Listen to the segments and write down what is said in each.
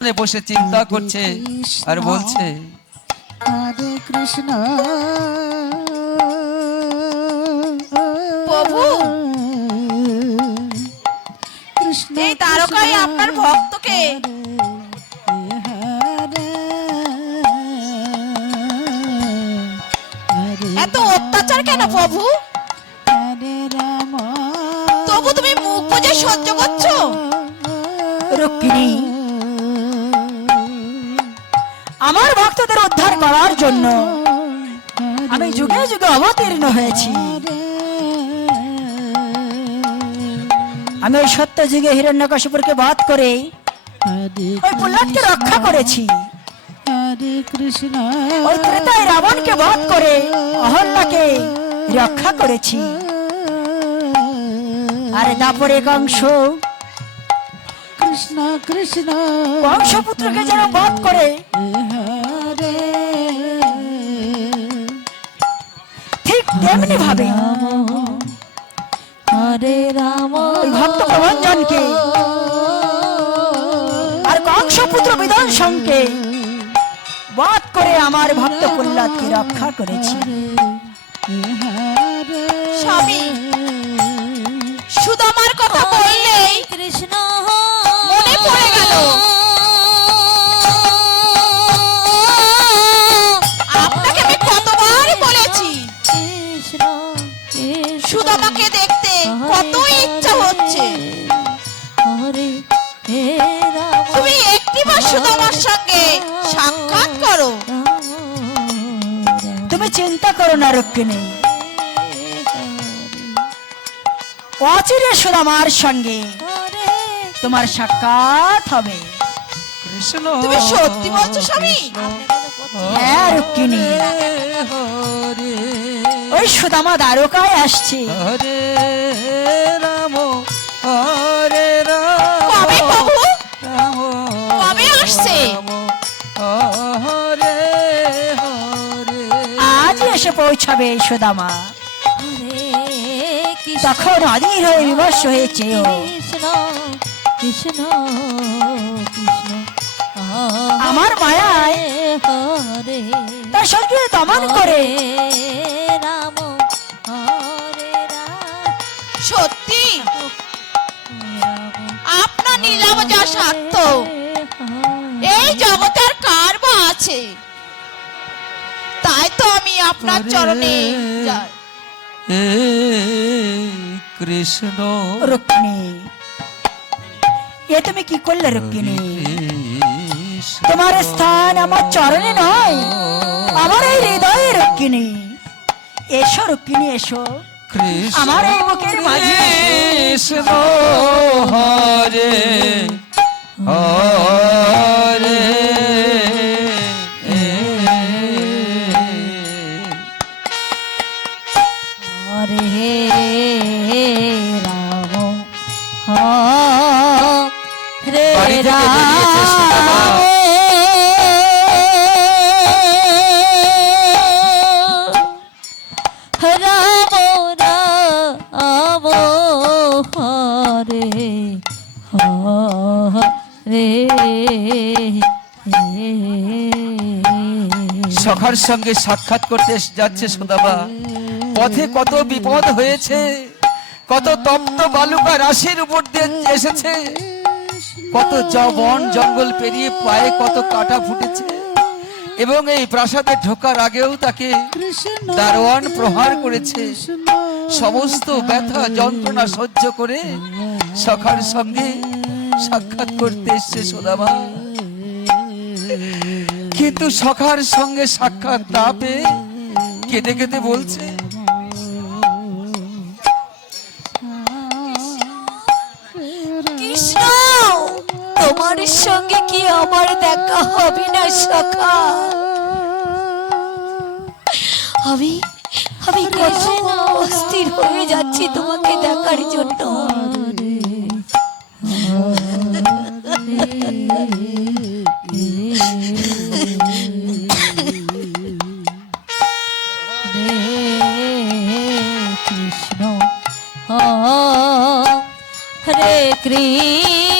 বসে চিন্তা করছে আর বলছে হরে কৃষ্ণ। প্রভু, কৃষ্ণ এই তারকাই আপনার ভক্তকে। এত অত্যাচার কেন প্রভু? তবু তুমি মুখ বুজে সহ্য করছ? রুক্মিণী আমার ভক্তদের উদ্ধার করার জন্য আমি যুগে যুগে অবতীর্ণ হয়েছি। আমি ওই সত্য যুগে হিরণ্যকশিপুরকে বধ করে ওই প্রহ্লাদকে রক্ষা করেছি। ওই ত্রেতায় রাবণকে বধ করে অহল্যাকে রক্ষা করেছি। আর দাপরে কংস কৃষ্ণ কৃষ্ণ। কংসপুত্রকে যেন বধ করে তেমনি ভাবে। ভক্ত প্রভঞ্জনকে আর কংসপুত্র বিদর্শনকে বধ করে আমার ভক্ত প্রহ্লাদকে রক্ষা করেছি। স্বামী স্বামী সুদামার কথা বললেই অচিরে সুদামার সঙ্গে তোমার সাক্ষাৎ হবে। তুমি সত্যি বলছো স্বামী? হ্যাঁ রক্ষিণী ওই সুদামা দ্বারকায় আসছে। পৌঁছাবে সুদামা। তখন অধীর হয়ে বিমর্ষ হয়েছে কৃষ্ণ কৃষ্ণ কৃষ্ণ আমার মায়ায় তার শরীরে দমন করে। রাম সত্যি, আপনার নিলাম যা স্বার্থ। এই জগতে আর কার আছে। তাই তো আমি আপনার চরণে যাই। কৃষ্ণ। রুক্মিণী এ তুমি কি করলে রুক্মিণী? তোমার স্থান আমার চরণে নয় আমার এই হৃদয়ে রুক্মিণী। এসো রুক্মিণী এসো। কৃষ্ণ আমার এই বুকের মাঝে। কৃষ্ণ হরে হরে। সখার সঙ্গে সাক্ষাৎ করতে যাচ্ছে সুদামা পথে কত বিপদ হয়েছে, কত তপ্ত বালুকা রাশির উপর দিয়ে এসেছে। কত বন জঙ্গল পেরিয়ে পায়ে কত কাটা ফুটেছে। এবং এই প্রাসাদে ঢোকার আগেও তাকে দারোয়ান প্রহার করেছে। সমস্ত ব্যথা যন্ত্রণা সহ্য করে সখার সঙ্গে সাক্ষাৎ করতে এসছে সোদামা। কিন্তু সখার সঙ্গে সাক্ষাৎ না পেয়ে কেঁদে কেঁদে বলছে সঙ্গে কি আমার দেখা হবে না সখা? আমি আমি কত অস্থির হয়ে যাচ্ছি তোমাকে দেখার জন্য। কৃষ্ণ হরে কৃষ্ণ।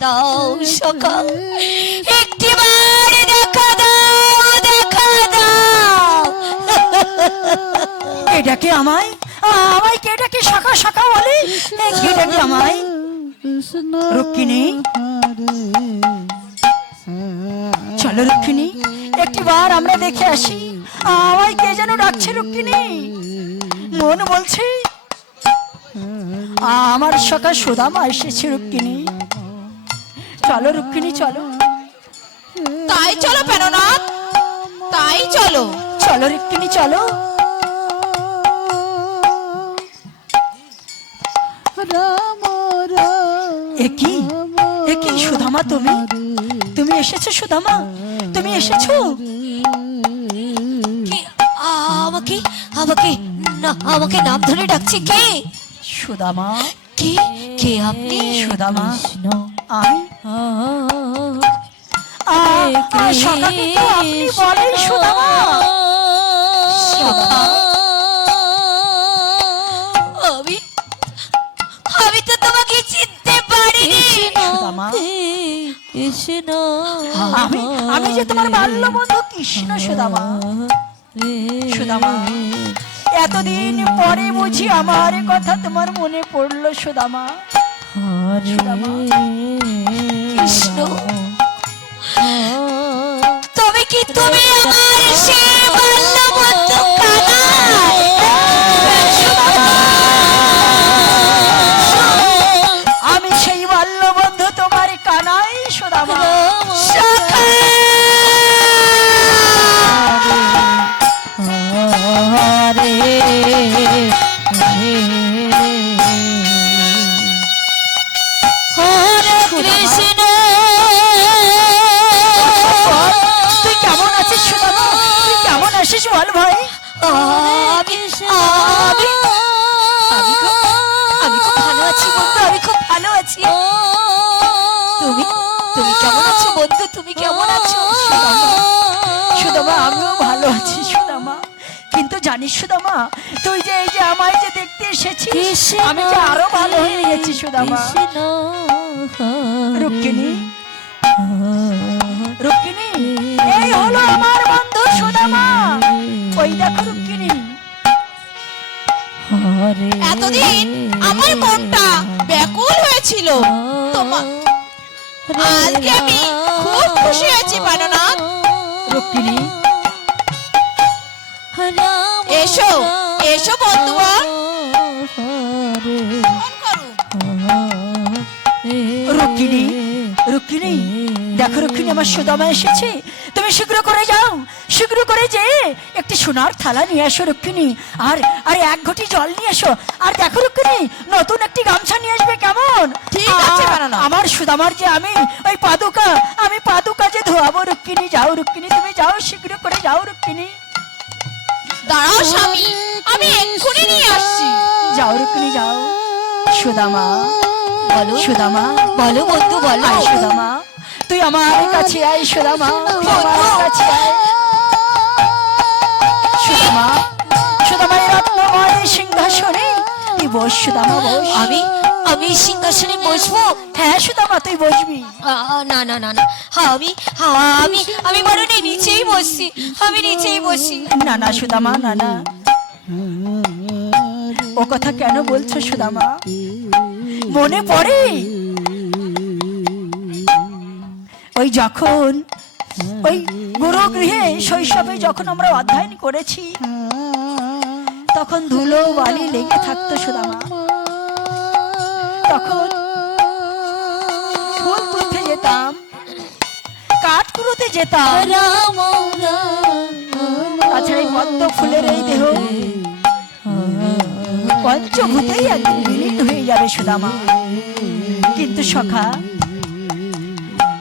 দাও সকাল। একটিবার দেখা দাও দেখা দাও। এটাকে আমায়? আমায় কে এটাকে শাখা শাখা বলে? এ, কে আমায়? চলো একটিবার আমরা দেখে আসি। আমায় কে যেন ডাকছে রুক্মিণী মন বলছে আমার সকাল সুদামা এসেছে রুক্মিণী চলো রুক্মিণী চলো। তাই চলো প্যাননাথ। তাই চলো। চলো রুক্মিণী চলো। একই একই সুধামা তুমি? তুমি এসেছ সুধামা? তুমি এসেছ? আমাকে? আমাকে? না আমাকে নাম ধরে ডাকছে কে? সুদামা কে? কে আপনি? সুদামা আমি? আ, আ, আপনি বলেন সুদামা। সখা আমি আমি তো তোমাকে চিনতে পারিনি। সুদামা। কৃষ্ণ আমি আমি যে তোমার বাল্য বন্ধু কৃষ্ণ সুদামা। সুদামা এতদিন পরে বুঝি আমার কথা তোমার মনে পড়ল সুদামা। কৃষ্ণ। তবে কি তুমি আমার সে কেমন আছিস বল ভাই? আমি আমি আমি খুব আমি খুব ভালো আছি বন্ধু আমি খুব ভালো আছি। তুমি তুমি কেমন আছো বন্ধু? তুমি কেমন আছো? সুদামা আমিও ভালো আছি সুদামা। কিন্তু জানিস সুদামা তুই যে এই যে আমায় যে দেখতে এসেছিস আমি যে আরও ভালো হয়ে গেছি সুদামা। রুক্মিণী। রুক্মিণী। এই হলো আমার বন্ধু সুদামা। ওই দেখো রুক্মিণী। এতদিন আমার মনটা ব্যাকুল হয়েছিল। তোমার আজকে আমি খুব খুশি হয়েছি প্যাননাথ রুক্মিণী। এসো এসো বন্ধুগণ। রুক্মিণী রুক্মিণী। দেখো আমার সুদামা এসেছে? তুমি শীঘ্র করে যাও শীঘ্র করে যে একটি সোনার থালা নিয়ে আসো রুক্মিণী। আর আর এক ঘটি জল নিয়ে এসো। আর দেখো রুক্মিণী নতুন একটি গামছা নিয়ে আসবে কেমন? ঠিক আছে, আমার সুদামার যে আমি ওই পাদুকা আমি পাদুকা যে ধোয়াবো রুক্মিণী যাও রুক্মিণী তুমি যাও শীঘ্র করে যাও রুক্মিণী। দাঁড়াও স্বামী আমি এক্ষুনি নিয়ে আসছি। যাও রুক্মিণী যাও। সুদামা বলো। সুদামা বলো বন্ধু বলো। আয় সুদামা। তুই আমার কাছে আয় সুদামা আমার কাছে আয়। সুদামা সুদামা রত্নময় সিংহাসনে তুই বস সুদামা বস। আমি আমি সিংহাসনে বসবো? হ্যাঁ সুদামা তুই বসবি। না না না না। হ্যাঁ, আমি হ্যাঁ, আমি আমি বরং নিচেই বসছি। আমি নিচেই বসি না না সুদামা না না। ও কথা কেন বলছো সুদামা? মনে পড়ে। ওই যখন, ওই গুরু গৃহে শৈশবে যখন আমরা অধ্যয়ন করেছি, তখন ধুলো বালি লেগে থাকতো সুদামা। তখন ফুল তুলতে যেতাম, কাঠ কুড়োতে যেতাম। তাছাড়া এই পদ্ম ফুলের এই দেহ পঞ্চভূতেই একদিন বিলীন হয়ে যাবে সুদামা। কিন্তু সখা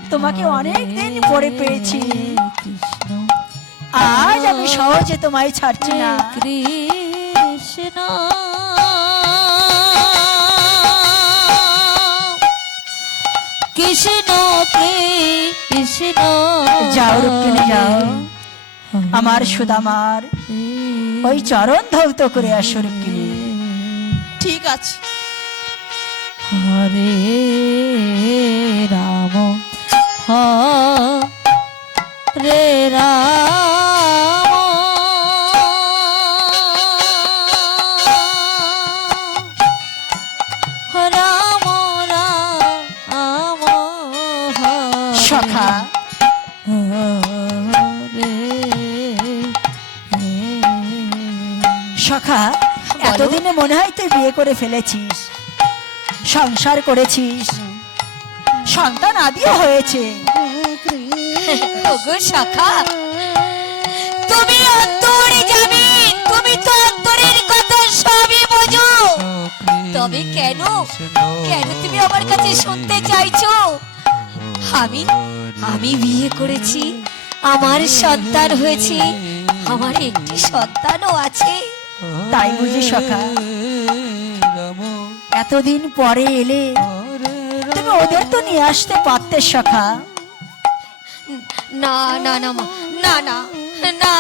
তোমাকে অনেক দিন পরে পেয়েছি। আজ আমি সহজে তোমায় ছাড়ছি না। কৃষ্ণ। কৃষ্ণ কৃষ্ণ। যাও রুক্মিণী যাও। আমার সুদামার ওই চরণ ধৌত করে আসো রুক্মিণী ঠিক আছে। হরে রাম। এতদিনে মনে হয় তুই বিয়ে করে ফেলেছিস সংসার করেছিস সন্তান আদিও হয়েছে। ওগো তুমি অন্তরে যাবে তুমি তো অন্তরের কথা সবই বোঝো। তবে কেন কেন তুমি আমার কাছে শুনতে চাইছো? আমি আমি বিয়ে করেছি আমার সন্তান হয়েছে আমার একটি সন্তানও আছে। তাই বুঝি সখা। এতদিন পরে এলে তুমি ওদের তো নিয়ে আসতে পারতে সখা। না না না না না না।